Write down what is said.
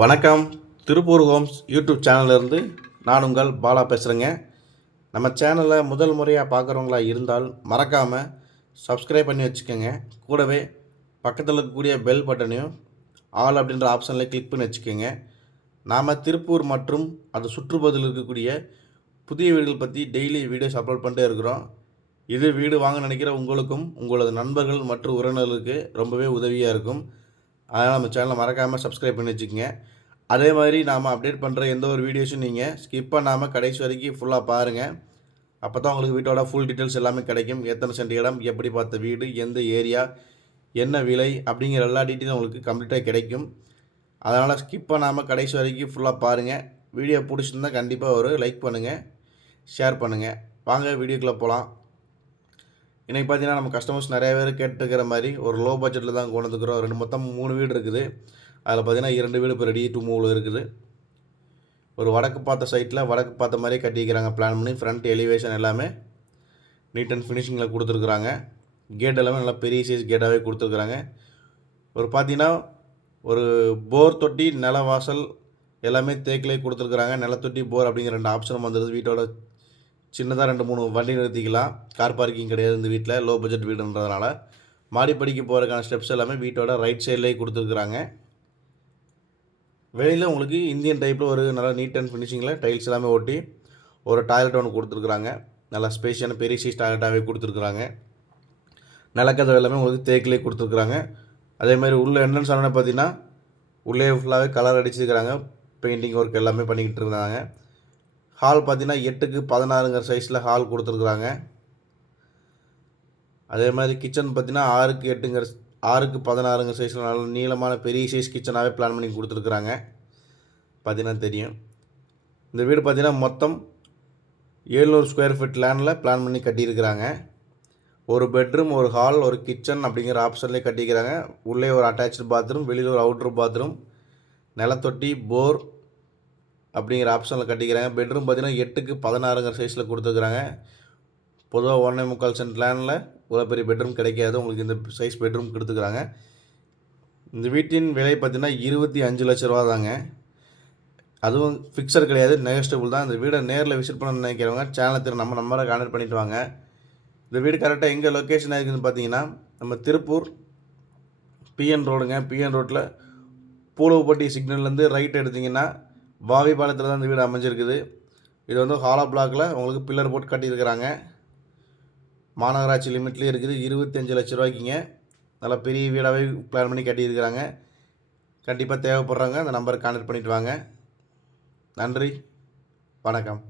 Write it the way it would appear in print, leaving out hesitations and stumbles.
வணக்கம். Tiruppur Holmes YouTube சேனல்லேருந்து நான் உங்கள் பாலா பேசுகிறேங்க. நம்ம சேனலை முதல் முறையாக பார்க்குறவங்களா இருந்தால் மறக்காமல் சப்ஸ்கிரைப் பண்ணி வச்சுக்கோங்க. கூடவே பக்கத்தில் இருக்கக்கூடிய பெல் பட்டனையும் ஆல் அப்படின்ற ஆப்ஷனில் கிளிக் பண்ணி வச்சுக்கோங்க. நாம் திருப்பூர் மற்றும் அது சுற்றுப்பகுதியில் இருக்கக்கூடிய புதிய வீடுகள் பற்றி டெய்லி வீடியோஸ் அப்லோட் பண்ணிட்டே இருக்கிறோம். இது வீடு வாங்க நினைக்கிற உங்களுக்கும் உங்களது நண்பர்கள் மற்றும் உறவினர்களுக்கு ரொம்பவே உதவியாக இருக்கும். அதனால் நம்ம சேனலை மறக்காமல் சப்ஸ்கிரைப் பண்ணி வச்சுக்கோங்க. அதே மாதிரி நாம் அப்டேட் பண்ணுற எந்த ஒரு வீடியோஸும் நீங்கள் ஸ்கிப் பண்ணாமல் கடைசி வரைக்கும் ஃபுல்லாக பாருங்கள். அப்போ தான் உங்களுக்கு வீட்டோட ஃபுல் டீட்டெயில்ஸ் எல்லாமே கிடைக்கும். எத்தனை சென்ட் இடம், எப்படி பார்த்த வீடு, எந்த ஏரியா, என்ன விலை அப்படிங்கிற எல்லா டீட்டெயிலும் உங்களுக்கு கம்ப்ளீட்டாக கிடைக்கும். அதனால் ஸ்கிப் பண்ணாமல் கடைசி வரைக்கும் ஃபுல்லாக பாருங்கள். வீடியோ பிடிச்சிருந்தா கண்டிப்பாக ஒரு லைக் பண்ணுங்கள், ஷேர் பண்ணுங்கள். வாங்க வீடியோக்குள்ளே போகலாம். இன்றைக்கி பார்த்தீங்கன்னா நம்ம கஸ்டமர்ஸ் நிறைய பேர் கேட்டுருக்கிற மாதிரி ஒரு லோ பட்ஜெட்டில் தான் கொண்டு வந்துக்கிறோம். மொத்தம் 3 வீடு இருக்குது. அதில் பார்த்தீங்கன்னா 2 வீடு இப்போ ரெடி டு மூவில் இருக்குது. ஒரு வடக்கு பார்த்த சைட்டில் வடக்கு பார்த்த மாதிரியே கட்டிக்கிறாங்க பிளான் பண்ணி. ஃப்ரண்ட் எலிவேஷன் எல்லாமே நீட் அண்ட் ஃபினிஷிங்கில் கொடுத்துருக்குறாங்க. கேட் எல்லாமே நல்லா பெரிய சைஸ் கேட்டாகவே கொடுத்துருக்குறாங்க. ஒரு பார்த்தீங்கன்னா ஒரு போர் தொட்டி, நில வாசல் எல்லாமே தேக்கிலே கொடுத்துருக்குறாங்க. நிலத்தொட்டி, போர் அப்படிங்கிற 2 ஆப்ஷனும் வந்துடுது. வீட்டோட சின்னதாக 2-3 வண்டி நிறுத்திக்கலாம். கார் பார்க்கிங் கிடையாது இந்த வீட்டில், லோ பட்ஜெட் வீடுன்றதுனால. மாடிப்படிக்கு போகிறதுக்கான ஸ்டெப்ஸ் எல்லாமே வீட்டோட ரைட் சைட்லேயே கொடுத்துருக்குறாங்க. வெளியில் உங்களுக்கு இந்தியன் டைப்பில் ஒரு நல்லா நீட் அண்ட் ஃபினிஷிங்கில் டைல்ஸ் எல்லாமே ஒட்டி ஒரு டாய்லெட் ஒன்று கொடுத்துருக்குறாங்க. நல்லா ஸ்பேஷியான பெரிய சைஸ் டாய்லெட்டாகவே கொடுத்துருக்குறாங்க. நிலக்கதவு எல்லாமே உங்களுக்கு தேக்கிலே கொடுத்துருக்குறாங்க. அதேமாதிரி உள்ள என்ட்ரன்ஸ் ஆனால் பார்த்தீங்கன்னா உள்ளே ஃபுல்லாகவே கலர் அடிச்சிருக்கிறாங்க. பெயிண்டிங் ஒர்க் எல்லாமே பண்ணிக்கிட்டு இருந்தாங்க. ஹால் பார்த்தீங்கன்னா 8க்கு 16ங்கிற சைஸில் ஹால் கொடுத்துருக்குறாங்க. அதே மாதிரி கிச்சன் பார்த்தீங்கன்னா 6க்கு 16ங்கிற சைஸில் நல்ல நீளமான பெரிய சைஸ் கிச்சனாகவே பிளான் பண்ணி கொடுத்துருக்குறாங்க. பார்த்தீங்கன்னா தெரியும். இந்த வீடு பார்த்தீங்கன்னா மொத்தம் 700 ஸ்கொயர் ஃபீட் லேண்டில் பிளான் பண்ணி கட்டியிருக்கிறாங்க. ஒரு பெட்ரூம், ஒரு ஹால், ஒரு கிச்சன் அப்படிங்கிற ஆப்ஷன்லேயே கட்டிக்கிறாங்க. உள்ளே ஒரு அட்டாச்சு பாத்ரூம், வெளியில் ஒரு அவுட்ரு பாத்ரூம், நிலத்தொட்டி, போர் அப்படிங்கிற ஆப்ஷனில் கட்டிக்கிறாங்க. பெட்ரூம் பார்த்தீங்கன்னா 8க்கு 16ங்கிற சைஸில் கொடுத்துருக்குறாங்க. பொதுவாக 1.25 சென்ட் லேண்டில் இவ்வளோ பெரிய பெட்ரூம் கிடைக்காது. உங்களுக்கு இந்த சைஸ் பெட்ரூம் கொடுத்துருக்குறாங்க. இந்த வீட்டின் விலை பார்த்தீங்கன்னா 25 லட்ச ரூபா தாங்க. அதுவும் ஃபிக்ஸட் கிடையாது, நெகஸ்டபிள் தான். இந்த வீடை நேரில் விசிட் பண்ண நினைக்கிறவங்க சேனலுக்கு நம்ம நம்பரை கான்டெக்ட் பண்ணிவிட்டு வாங்க. இந்த வீடு கரெக்டாக எங்கே லொக்கேஷன் ஆகிருக்குதுன்னு பார்த்தீங்கன்னா நம்ம திருப்பூர் பிஎன் ரோடுங்க. பிஎன் ரோட்டில் பூலவப்பட்டி சிக்னல்லேருந்து ரைட் எடுத்திங்கன்னா வாவி பாலத்தில் தான் இந்த வீடு அமைஞ்சிருக்குது. இது வந்து ஹாலோ பிளாக்கில் உங்களுக்கு பில்லர் போட்டு கட்டியிருக்கிறாங்க. மாநகராட்சி லிமிட்லேயே இருக்குது. 25 லட்ச ரூபாய்க்குங்க. நல்லா பெரிய வீடாகவே பிளான் பண்ணி கட்டியிருக்கிறாங்க. கண்டிப்பாக தேவைப்படுறாங்க அந்த நம்பருக்கு கான்டெக்ட் பண்ணிவிட்டு வாங்க. நன்றி, வணக்கம்.